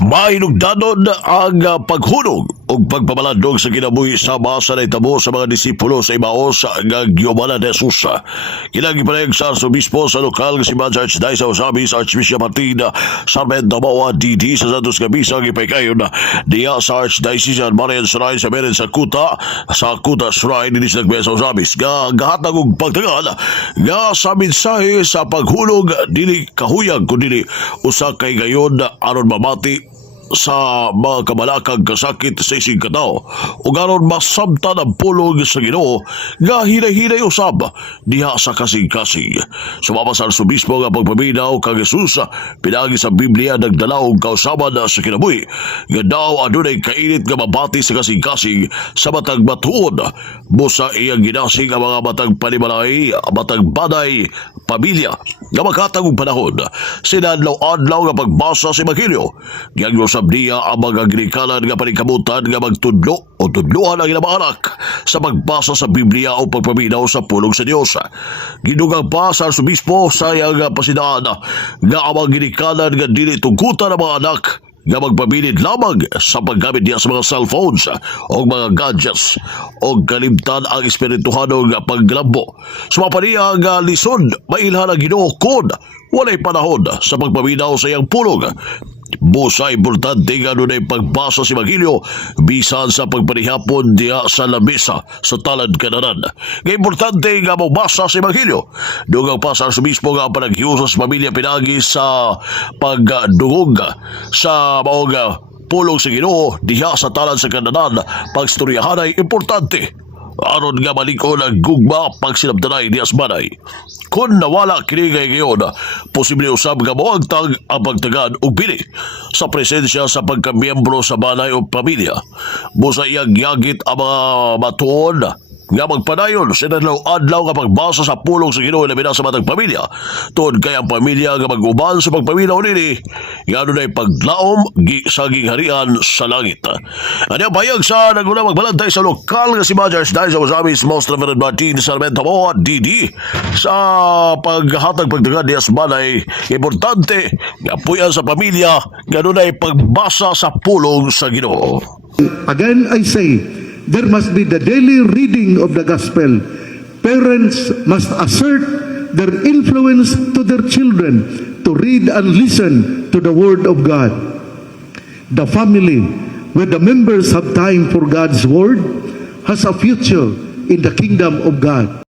Mahinugdanon ang paghulog o pagpamalandong sa kinabuhi sa masa na itabo sa mga disipulo sa Imaos nga Giyomana de Jesus. Kinagipaleg sa Arsobispo sa lokal nga si Mansa Archdiocese of Sabis Archbishop Martin Sarmento Bawa DD sa Santos Gabisa gipaykayon diya sa Archdiocese Marian Shrine sa Meron sa Kuta Shrine din sa Nagbesa of Sabis nga gahatag og pagtagal nga sa mensahe sa paghulog dili kahuyag kundi usa kay gayon aron mamati sa mga kabalakag kasakit sa isig katao ug aron masabtan ang pulong sa Ginoo nga hinay-hinay usab diha sa kasing-kasing. Sumama sa Arsobispo nga pagpaminaw kang Jesus pinagi sa Biblia nagdala og kausaban sa kinabuhi nga daw adunay kainit nga mabati sa kasing-kasing sa matag batuon busa iyang ginasing ang mga matag panimalay, matag baday, pamilya nga makatag og panahon sinadlaw-adlaw nga pagbasa sa Ebanghelyo nga sabdiya ang mga ginikalan nga paningkamutan nga magtudlo o tudloan ang ilang anak sa pagbasa sa Biblia o pagpaminaw sa pulong sa Diyos. Gidugang pa sa Arsobispo sa iyang pasidaan nga ang mga ginikalan nga dili tungkutan ang mga anak nga magpabilid lamang sa paggamit niya sa mga cellphones o mga gadgets o kalimtan ang espirituhanong paglambo. Sumapa niya nga lisod mailhan ang Ginoo kon walay panahon sa pagpaminaw sa iyang pulong. Busa importante nga nunay pagbasa sa Ebanghelyo bisan sa pagpanihapon diya sa lamesa sa talad kanaran. Nga importante nga magbasa sa Ebanghelyo. Dugang pa sa Arsobispo nga panaghiusa sa pamilya pinagi sa pagdungog sa mga pulong sa Ginoo diha sa talad sa kanaran. Pagstoryahan ay importante aron nga malikon ang gugma pagsinabdanay di asbanay. Kung nawala kini ngayon, posible usab nga moagtag ang pagtagan og bili sa presensya sa pagkamiyembro sa balay o pamilya. Busa iyang yagit ang mga matuon nga magpadayon sa adlaw nga pagbasa sa pulong sa Ginoo labi na sa matag pamilya. Tuod kay ang pamilya nga mag-uban sa pagpaminaw nini nga dunay paglaom sa gingharian sa langit. Ani ang payag sa naguna magbalantay sa lokal nga si Mansa Archdiocese of Sabis Most Reverend Martin Sarmento Bawa DD sa paghatag pagdagan diya sa balay. Importante nga puyan sa pamilya nga dunay pagbasa sa pulong sa Ginoo. Again, I say, there must be the daily reading of the gospel. Parents must assert their influence to their children to read and listen to the word of God. The family, where the members have time for God's word, has a future in the kingdom of God.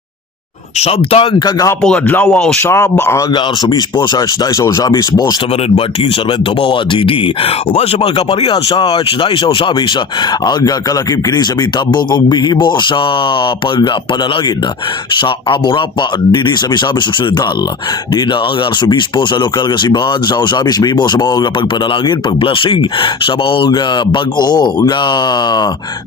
Samtang kagahapong adlaw usab ang Arsobispo sa Archdiocese of Sabis Most Reverend Martin Sarmento Bawa DD uban sa mga kaparihan sa Archdiocese of Sabis ang kalakip kini sa mitambong og bihimo sa pagpanalangin sa Amorapa dinhi sa Misamis Occidental. Di na ang Arsobispo sa lokal nga simbahan sa Sabis bihimo sa mga pagpanalangin, pagblessing sa mga bag-o nga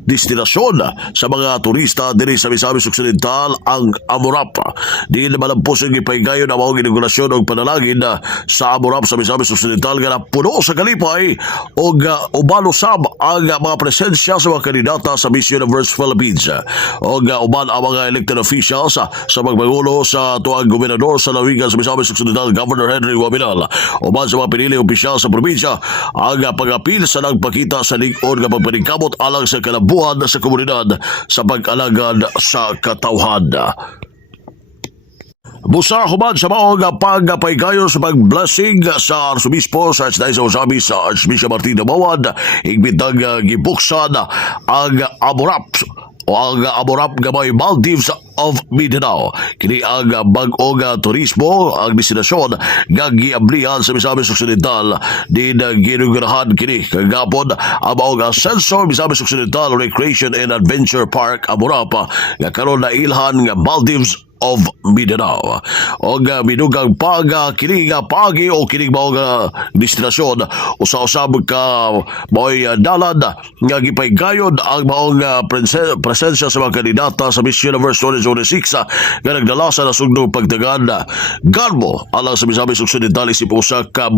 destinasyon sa mga turista dinhi sa Misamis Occidental ang Amorapa. Di na malampos ang ipaygayon ang mga inaugulasyon o panalangin sa Amorap sa Misamis Occidental nga napuno sa kalipay o uban usab ang mga presensya sa mga kandidata sa Miss Universe Philippines o uban ang mga elected officials sa magbangulo sa tuwang gobernador sa Lawigan sa Misamis Occidental Governor Henry Guaminal uban sa mga pinili opisyal sa probinsya ang pag-apil sa nagpakita sa lig-on nga pagpaningkamot alang sa kalabuhan sa komunidad sa pag-alagad sa katawhan. Busa human sa mga pagpaygayon sa pag-blessing sa Arsobispo sa Archdiocese of Sabis sa Archbishop Martin Bawan igbitang gibuksan ang Amorap o ang Amorap nga may Maldives of Mindanao. Kini ang bag-o nga turismo ang destinasyon nga giablihan sa Misamis Occidental din ginugurahan kini kagapon ang mga Sensor Misamis Occidental Recreation and Adventure Park Amorap nga karon na ilhan nga Maldives of Mindanao. O binugang kini nga pagi o kini mga destinasyon usa-usab ka mo'y dalan nga gipaygayon ang mga presensya sa mga kandidata sa Miss Universe 2026 nga nagdala sa nasugdong pagdagan garbo alang sa Misamis Occidental isip usa ka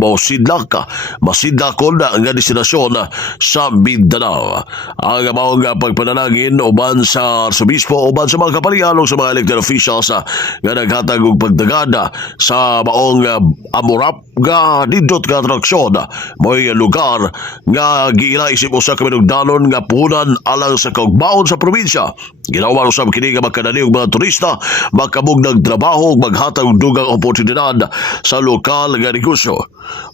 masidlakon nga destinasyon sa Mindanao. Ang mga pagpanalangin uban sa Arsobispo uban sa mga kapalian sa mga elected officials nga naghatag og pagdagada sa maong amurap nga nindot nga atraksyon mo'y lugar nga giila isip usa ka minugdanon nga punan alang sa kaugmaon sa probinsya. Ginawa usab kini nga makadali og mga turista makabug trabaho ug maghatag og dugang oportunidad sa lokal nga negosyo.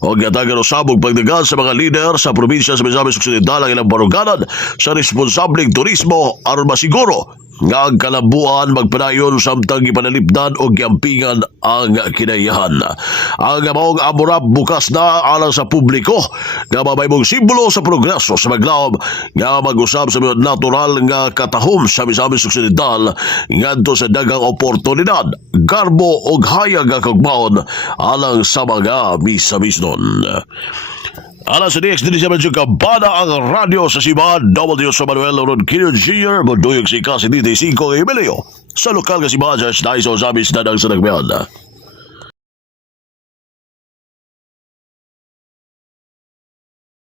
O gatagan usab og pagdagan sa mga lider sa probinsya sa Misamis Occidental ang ilang baruganan sa responsableng turismo aron masiguro nga ang kalabuan magpadayon samtang ipanalipdan o giampingan ang kinayahan. Ang maong amurap bukas na alang sa publiko nga mabaybong simbolo sa progreso sa maglaom nga mag-usab sa mga natural nga katahom sa Misamis Occidental ngadto sa dagang oportunidad, garbo o hayag nga kagmaon alang sa mga Misamisnon. Alas sa DX din siya medyo kabana ang radyo sa Simbahan W. sa Manuel Ron Killian Jr. Magduyog si Kasi 35 Emilio sa lokal nga Simbahan sa Daiso Sabis na ng Sanagmean.